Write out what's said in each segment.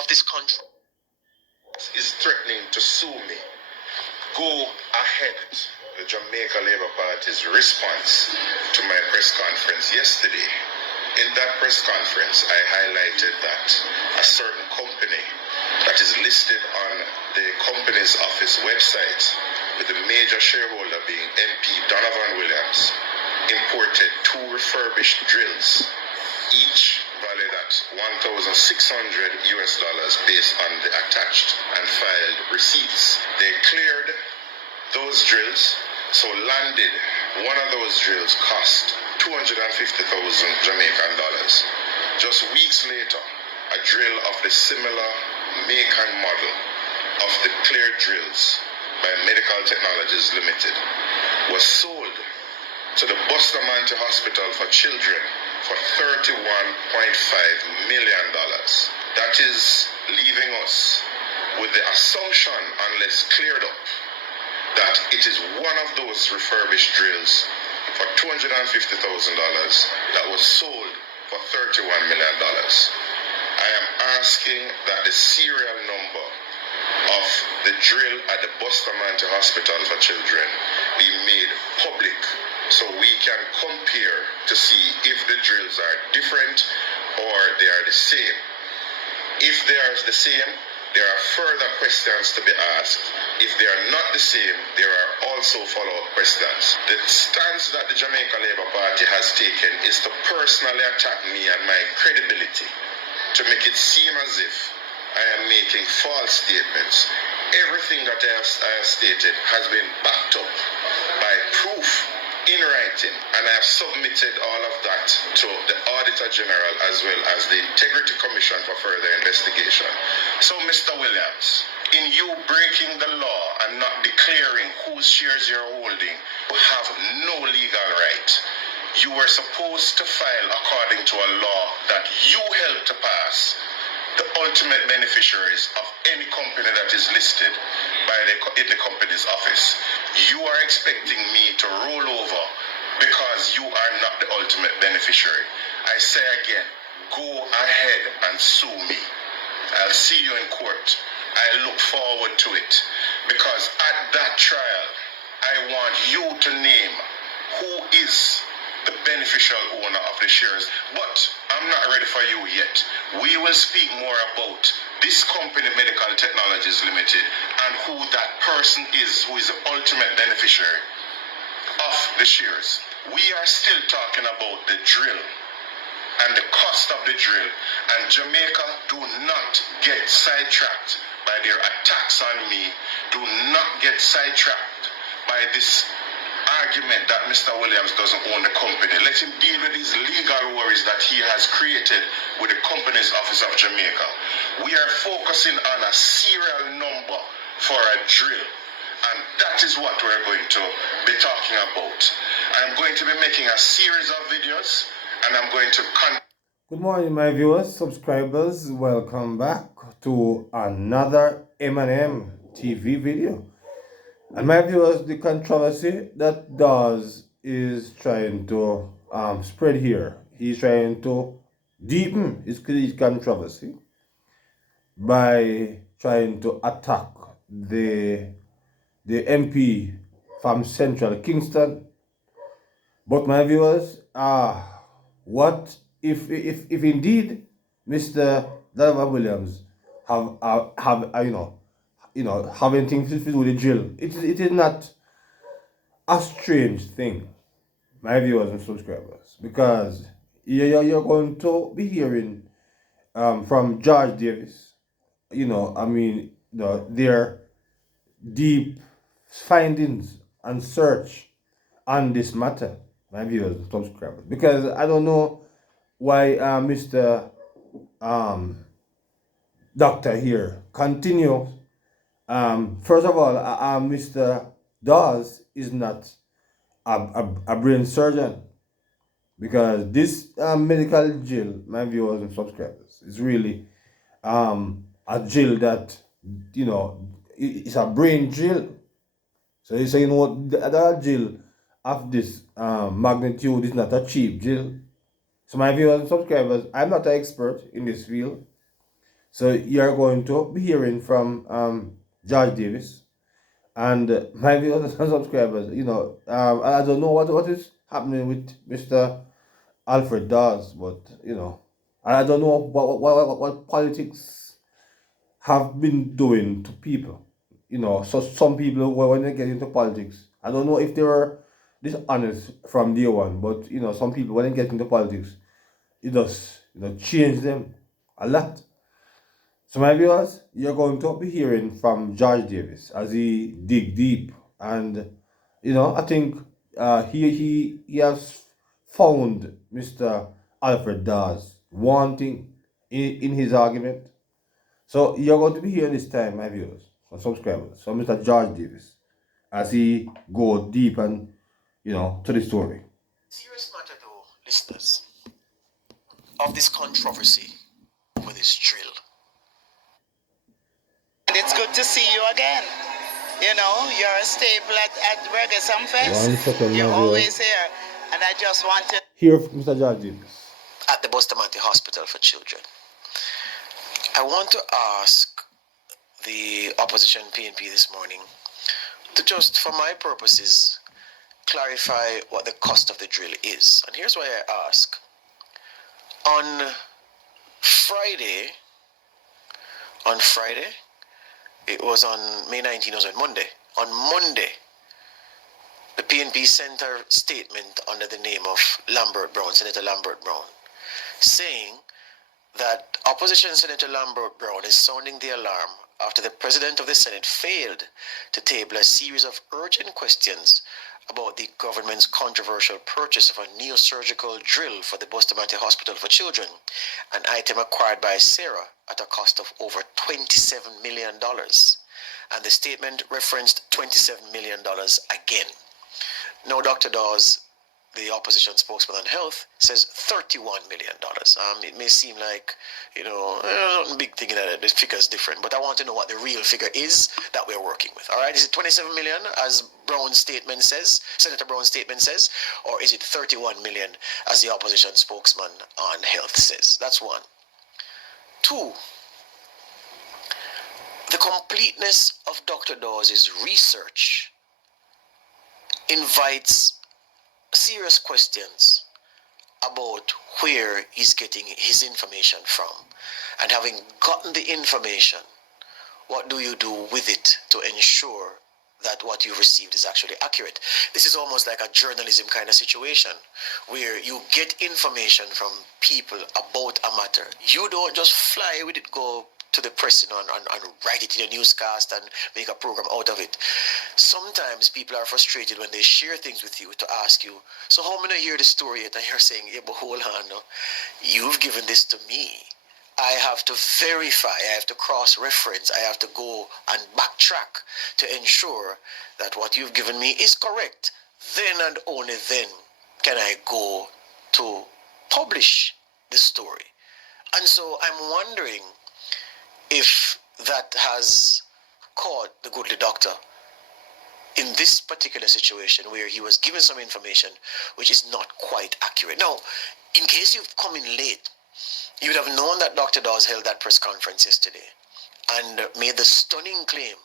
of this country is threatening to sue me. Go ahead. The Jamaica Labour Party's response to my press conference yesterday. In that press conference, I highlighted that a certain company that is listed on the company's office website, with the major shareholder being MP Donovan Williams, imported 2 refurbished drills, each valued at $1,600 based on the attached and filed receipts. They cleared those drills, so landed one of those drills cost 250,000 Jamaican dollars. Just weeks later, a drill of the similar make and model of the cleared drills by Medical Technologies Limited was sold to the Bustamante Hospital for Children for $31.5 million. That is leaving us with the assumption, unless cleared up, that it is one of those refurbished drills for $250,000 that was sold for $31 million. I am asking that the serial number of the drill at the Bustamante Hospital for Children be made public so we can compare to see if the drills are different or they are the same. If they are the same, there are further questions to be asked. If they are not the same, there are also follow-up questions. The stance that the Jamaica Labour Party has taken is to personally attack me and my credibility, to make it seem as if I am making false statements. Everything that I have stated has been backed up by proof in writing, and I have submitted all of that to the Auditor General as well as the Integrity Commission for further investigation. So, Mr. Williams, in you breaking the law and not declaring whose shares you're holding, you have no legal right. You were supposed to file according to a law that you helped to pass, the ultimate beneficiaries of any company that is listed in the company's office. You are expecting me to roll over because you are not the ultimate beneficiary. I say again, go ahead and sue me. I'll see you in court. I look forward to it because at that trial, I want you to name who is the beneficial owner of the shares. But I'm not ready for you yet. We will speak more about this company, Medical Technologies Limited, and who that person is who is the ultimate beneficiary of the shares. We are still talking about the drill and the cost of the drill. And Jamaica, do not get sidetracked by their attacks on me. Do not get sidetracked by this argument that Mr. Williams doesn't own the company. Let him deal with these legal worries that he has created with the company's office of Jamaica. We are focusing on a serial number for a drill, and that is what we're going to be talking about. I'm going to be making a series of videos, and I'm going to Good morning, my viewers, subscribers. Welcome back to another M&M TV video. And my viewers, the controversy that Dawes is trying to spread here, he's trying to deepen his controversy by trying to attack the MP from Central Kingston. But my viewers, what if indeed Mr. Donovan Williams have having things to do with the drill? It is not a strange thing, my viewers and subscribers, because you're going to be hearing from George Davis, their deep findings and search on this matter, my viewers and subscribers, because I don't know why Mr. Doctor here continue. First of all, Mr. Dawes is not a brain surgeon, because this medical jail, my viewers and subscribers, is really a jail that it's a brain jail. So that jail of this magnitude is not a cheap jail. So my viewers and subscribers, I'm not an expert in this field. So you're going to be hearing from George Davis and my viewers and subscribers. I don't know what is happening with Mr. Alfred Dawes, but I don't know what politics have been doing to people. So some people when they get into politics, I don't know if they were dishonest from day one, but some people when they get into politics, it does change them a lot. So my viewers, you're going to be hearing from George Davis as he dig deep, and I think he has found Mr. Alfred Dawes wanting in his argument. So you're going to be hearing this time, my viewers, and subscribers, so Mr. George Davis, as he go deep and to the story. Serious matter though, listeners, of this controversy over this drill. And it's good to see you again. You're a staple at Reggae Sumfest. 1 second, You're my viewers. always here. And I just want to Here, Mr. George Davis. At the Bustamante Hospital for Children. I want to ask the opposition PNP this morning to just, for my purposes, clarify what the cost of the drill is. And here's why I ask. On Friday, it was on May 19, it was on Monday. On Monday, the PNP sent a statement under the name of Senator Lambert Brown, saying that opposition Senator Lambert Brown is sounding the alarm after the President of the Senate failed to table a series of urgent questions about the government's controversial purchase of a neosurgical drill for the Bustamante Hospital for Children, an item acquired by Sarah at a cost of over $27 million. And the statement referenced $27 million again. Now, Dr. Dawes, the opposition spokesman on health, says $31 million. It may seem like, a big thing that the figure is different, but I want to know what the real figure is that we're working with. All right, is it 27 million, as Brown's statement says, Senator Brown's statement says, or is it 31 million, as the opposition spokesman on health says? That's one. Two, the completeness of Dr. Dawes' research invites serious questions about where he's getting his information from. And having gotten the information, what do you do with it to ensure that what you received is actually accurate? This is almost like a journalism kind of situation where you get information from people about a matter. You don't just fly with it, go to the press and write it in a newscast and make a program out of it. Sometimes people are frustrated when they share things with you to ask you, so how many hear the story yet? And you're saying, yeah, but hold on, no? You've given this to me. I have to verify, I have to cross-reference, I have to go and backtrack to ensure that what you've given me is correct. Then and only then can I go to publish the story. And so I'm wondering if that has caught the goodly doctor in this particular situation where he was given some information which is not quite accurate. Now, in case you've come in late, you would have known that Dr. Dawes held that press conference yesterday and made the stunning claim,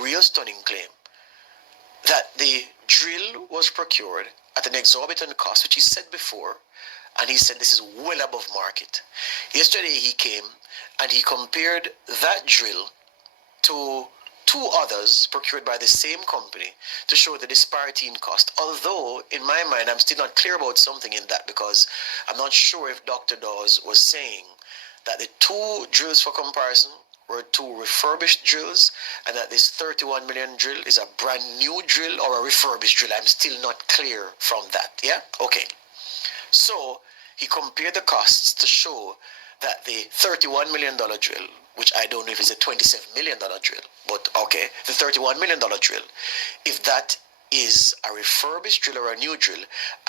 real stunning claim, that the drill was procured at an exorbitant cost, which he said before, and he said this is well above market. Yesterday he came and he compared that drill to two others procured by the same company to show the disparity in cost. Although, in my mind, I'm still not clear about something in that, because I'm not sure if Dr. Dawes was saying that the two drills for comparison were two refurbished drills, and that this 31 million drill is a brand new drill or a refurbished drill. I'm still not clear from that. Yeah? Okay. So he compared the costs to show that the $31 million drill, which I don't know if it's a $27 million drill, but okay, the $31 million drill, if that is a refurbished drill or a new drill,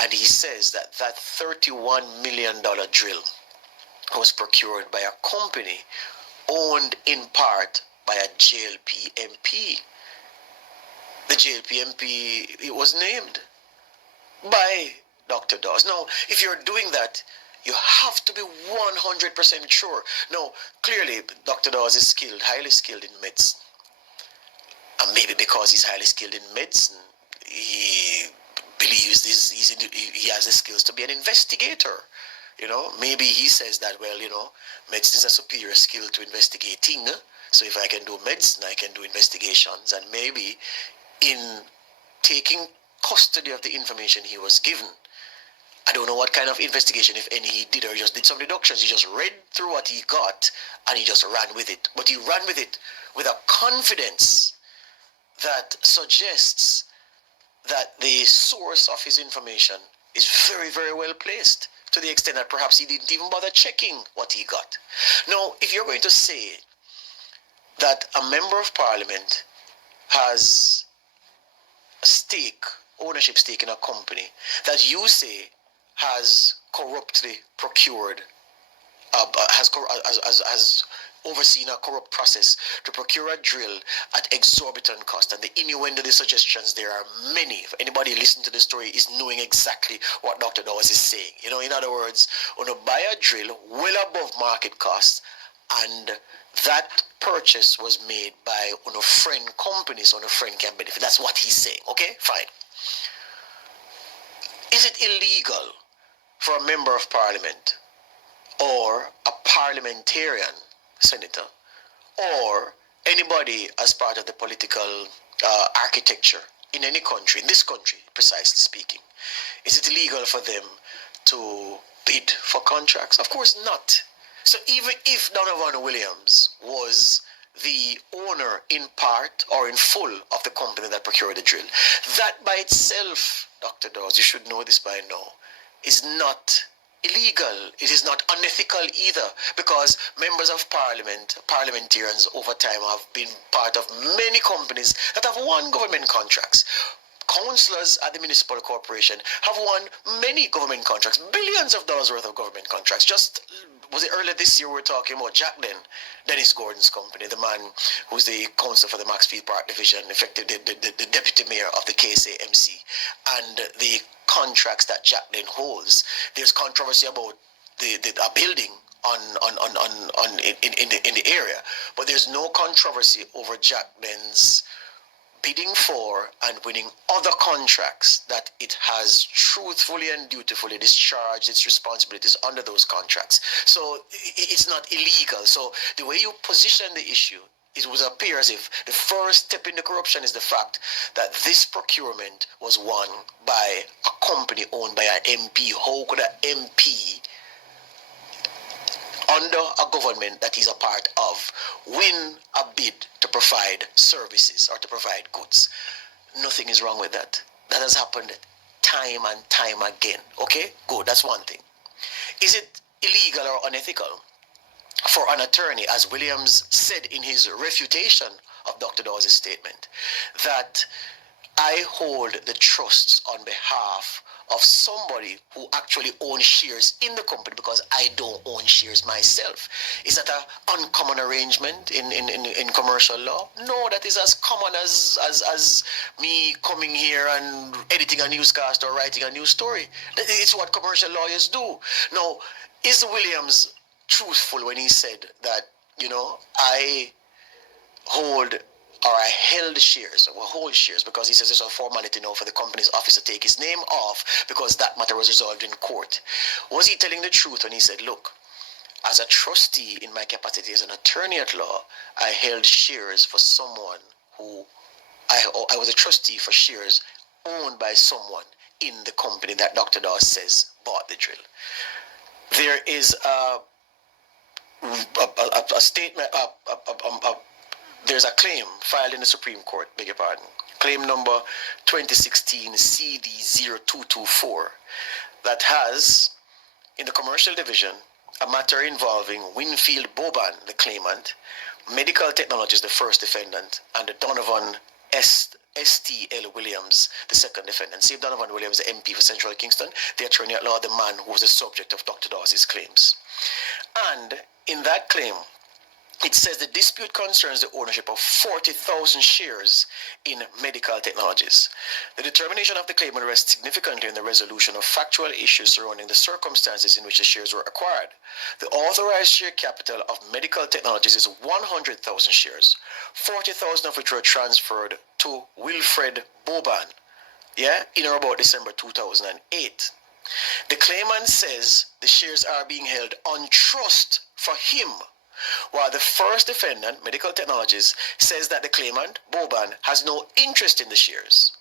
and he says that that $31 million drill was procured by a company owned in part by a JL P M.P. The JL P M.P. it was named by Dr. Dawes. Now, if you're doing that, You have to be 100% sure. Now, clearly, Dr. Dawes is skilled, highly skilled in medicine. And maybe because he's highly skilled in medicine, he believes he has the skills to be an investigator. Maybe he says that, well, medicine is a superior skill to investigating. So if I can do medicine, I can do investigations. And maybe in taking custody of the information he was given, I don't know what kind of investigation, if any, he did, or he just did some deductions. He just read through what he got and he just ran with it. But he ran with it with a confidence that suggests that the source of his information is very, very well placed, to the extent that perhaps he didn't even bother checking what he got. Now, if you're going to say that a member of parliament has ownership stake in a company that you say has corruptly procured, has overseen a corrupt process to procure a drill at exorbitant cost, and the innuendo, the suggestions, there are many. If anybody listening to the story is knowing exactly what Dr. Dawes is saying. In other words, on a buy a drill well above market cost, and that purchase was made by a friend company, so a friend can benefit. That's what he's saying. Okay, fine. Is it illegal for a member of parliament or a parliamentarian, senator, or anybody as part of the political architecture in any country, in this country precisely speaking, is it illegal for them to bid for contracts? Of course not. So even if Donovan Williams was the owner in part or in full of the company that procured the drill, that by itself, Dr. Dawes, you should know this by now, is not illegal. It is not unethical either, because members of parliament, parliamentarians over time have been part of many companies that have won government contracts. Councillors at the municipal corporation have won many government contracts, billions of dollars worth of government contracts. Just was it earlier this year we were talking about Jack Dennis Gordon's company, the man who's the councillor for the Maxfield Park Division, effectively the deputy mayor of the KSAMC, and the contracts that Jack Den holds. There's controversy about a building in the area, but there's no controversy over Jack Den's bidding for and winning other contracts that it has truthfully and dutifully discharged its responsibilities under those contracts. So it's not illegal. So the way you position the issue, it would appear as if the first step in the corruption is the fact that this procurement was won by a company owned by an MP. How could an MP under a government that he's a part of win a bid to provide services or to provide goods? Nothing is wrong with that. That has happened time and time again. Okay, good, that's one thing. Is it illegal or unethical for an attorney, as Williams said in his refutation of Dr. Dawes' statement, that I hold the trusts on behalf of somebody who actually owns shares in the company because I don't own shares myself? Is that an uncommon arrangement in commercial law? No, that is as common as me coming here and editing a newscast or writing a news story. It's what commercial lawyers do. Now, is Williams truthful when he said that, I hold or I held shares, or hold shares, because he says it's a formality now for the company's office to take his name off because that matter was resolved in court? Was he telling the truth when he said, look, as a trustee in my capacity as an attorney at law, I held shares for someone who, I was a trustee for shares owned by someone in the company that Dr. Dawes says bought the drill? There is a statement, there's a claim filed in the Supreme Court, beg your pardon, claim number 2016 CD0224, that has, in the commercial division, a matter involving Winfield Boban, the claimant, Medical Technologies, the first defendant, and the Donovan S.T.L. Williams, the second defendant. Save Donovan Williams, the MP for Central Kingston, the attorney at law, the man who was the subject of Dr. Dawes' claims. And in that claim, It says the dispute concerns the ownership of 40,000 shares in Medical Technologies. The determination of the claimant rests significantly in the resolution of factual issues surrounding the circumstances in which the shares were acquired. The authorized share capital of Medical Technologies is 100,000 shares, 40,000 of which were transferred to Wilfred Boban, in or about December 2008. The claimant says the shares are being held on trust for him, while the first defendant, Medical Technologies, says that the claimant, Boban, has no interest in the shares.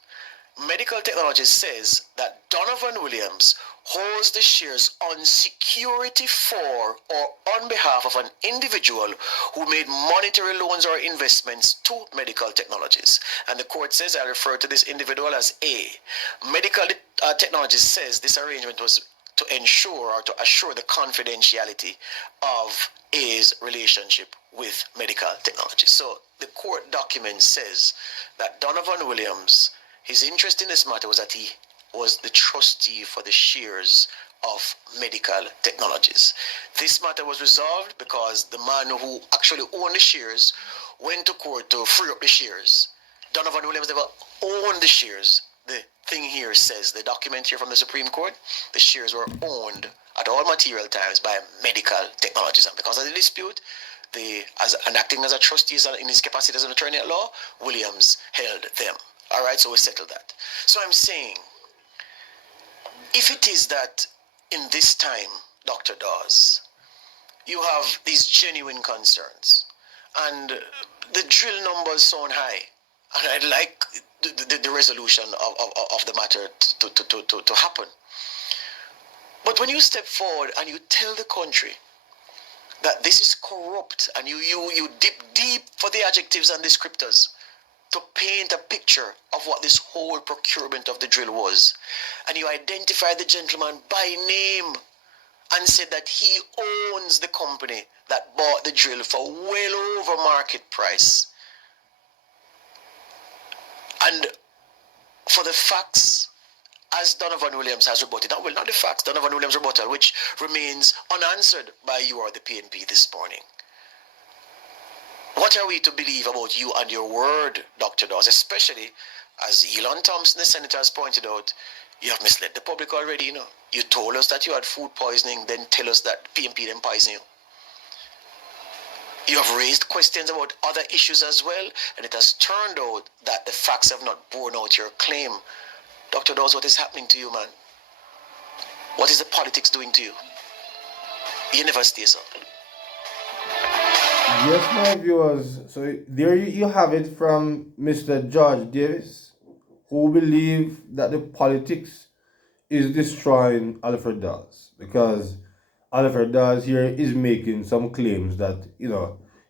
Medical Technologies says that Donovan Williams holds the shares on security for or on behalf of an individual who made monetary loans or investments to Medical Technologies. And the court says, I refer to this individual as A. Medical Technologies says this arrangement was to ensure or to assure the confidentiality of A's relationship with Medical Technologies. So the court document says that Donovan Williams, his interest in this matter was that he was the trustee for the shares of Medical Technologies. This matter was resolved because the man who actually owned the shares went to court to free up the shares. Donovan Williams never owned the shares. The thing here says, the document here from the Supreme Court, the shares were owned at all material times by Medical Technologies. And because of the dispute, and acting as a trustee in his capacity as an attorney at law, Williams held them. All right, so we settled that. So I'm saying, if it is that in this time, Dr. Dawes, you have these genuine concerns, and the drill numbers sound high, and I'd like the resolution of the matter to happen. But when you step forward and you tell the country that this is corrupt, and you dip deep for the adjectives and descriptors to paint a picture of what this whole procurement of the drill was, and you identify the gentleman by name and said that he owns the company that bought the drill for well over market price, and for the facts, as Donovan Williams has rebutted, well, not the facts, Donovan Williams' rebuttal, which remains unanswered by you or the PNP this morning. What are we to believe about you and your word, Dr. Dawes, especially as Elon Thompson, the senator, has pointed out, you have misled the public already, you know. You told us that you had food poisoning, then tell us that PMP then poisoned you. You have raised questions about other issues as well, and it has turned out that the facts have not borne out your claim. Dr. Dawes, what is happening to you, man? What is the politics doing to you? You never stay so. Yes, my viewers. So there you have it from Mr. George Davis, who believe that the politics is destroying Alfred Dawes, because Alfred Dawes here is making some claims that,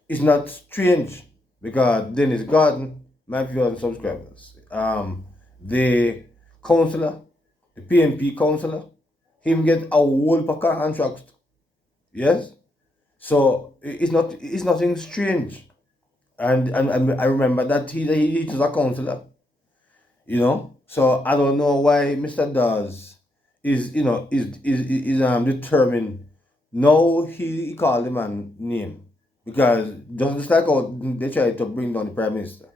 it's not strange, because Dennis Gordon, my viewers and subscribers, the councillor, the PMP councillor, him get a whole pack of contracts. Yes? So it's nothing strange. And I remember that he was a councillor. So I don't know why Mr. Dawes is determined. No, he called the man name, because just like how they tried to bring down the Prime Minister.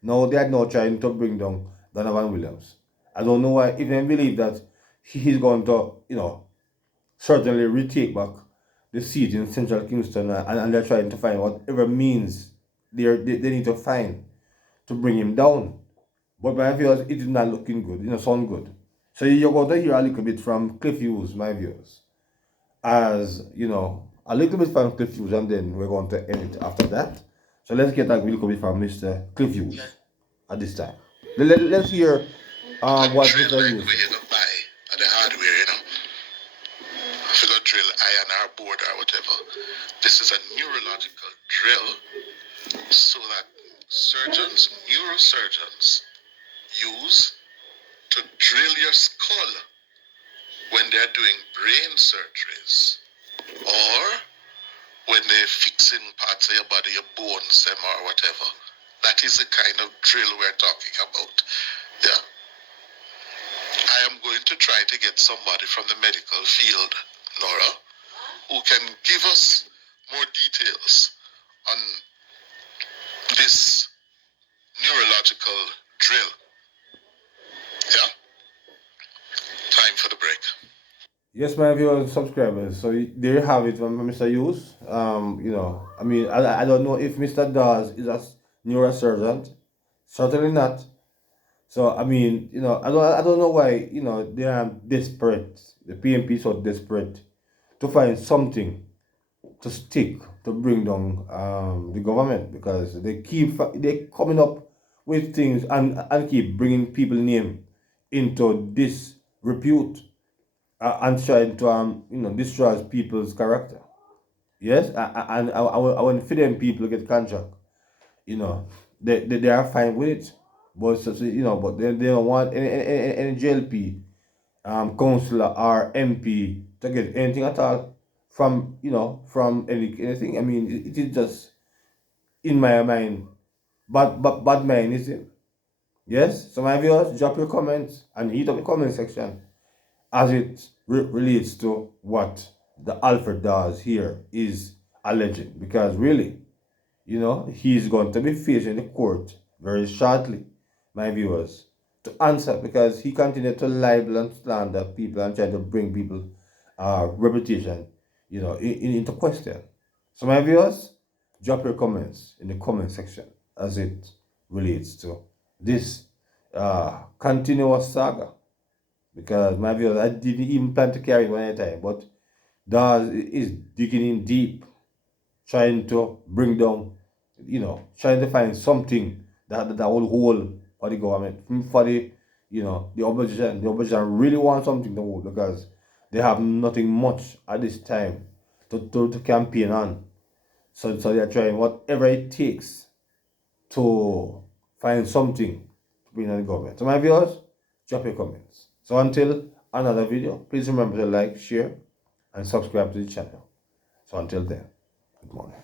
No, they are not trying to bring down Donovan Williams. I don't know why, if they believe that he's going to, certainly retake back the seat in Central Kingston, and they're trying to find whatever means they need to find to bring him down. But my viewers, it is not looking good, sound good. So you're going to hear a little bit from Cliff Hughes, my viewers. As, a little bit from Cliff Hughes, and then we're going to end it after that. So let's get a little bit from Mr. Cliff Hughes at this time. Let's hear what Mr. Hughes said. You go buy at the hardware, If you go drill iron or board or whatever, this is a neurological drill so that neurosurgeons use to drill your skull when they're doing brain surgeries, or when they're fixing parts of your body, your bones, them or whatever. That is the kind of drill we're talking about. Yeah. I am going to try to get somebody from the medical field, Nora, who can give us more details on this neurological drill. Yeah? Time for the break. Yes, my viewers and subscribers. So there you have it from Mr. Hughes. I mean, I don't know if Mr. Dawes is a neurosurgeon. Certainly not. So I mean, I don't know why they are desperate. The PMP is so desperate to find something to stick to bring down the government, because they coming up with things and keep bringing people name into disrepute, and trying to destroy people's character. Yes, and I want for them people get contract, they are fine with it, but but they don't want any JLP councillor or MP to get anything at all from anything. I mean, it is just in my mind, bad mind, is it? Yes. So my viewers, drop your comments and heat up the comment section as it relates to what the Alfred Dawes here is alleging, because really, he's going to be facing the court very shortly, my viewers, to answer, because he continued to libel and slander people and try to bring people reputation, into question. So my viewers, drop your comments in the comment section as it relates to this continuous saga, because my viewers, I didn't even plan to carry it one at a time, but Dawes is digging in deep, trying to bring down, trying to find something that will hold for the government, for the opposition. The opposition really want something to hold, because they have nothing much at this time to campaign on. So they're trying whatever it takes to find something to bring on the government. So my viewers, drop your comments. So until another video, please remember to like, share, and subscribe to the channel. So until then, good morning.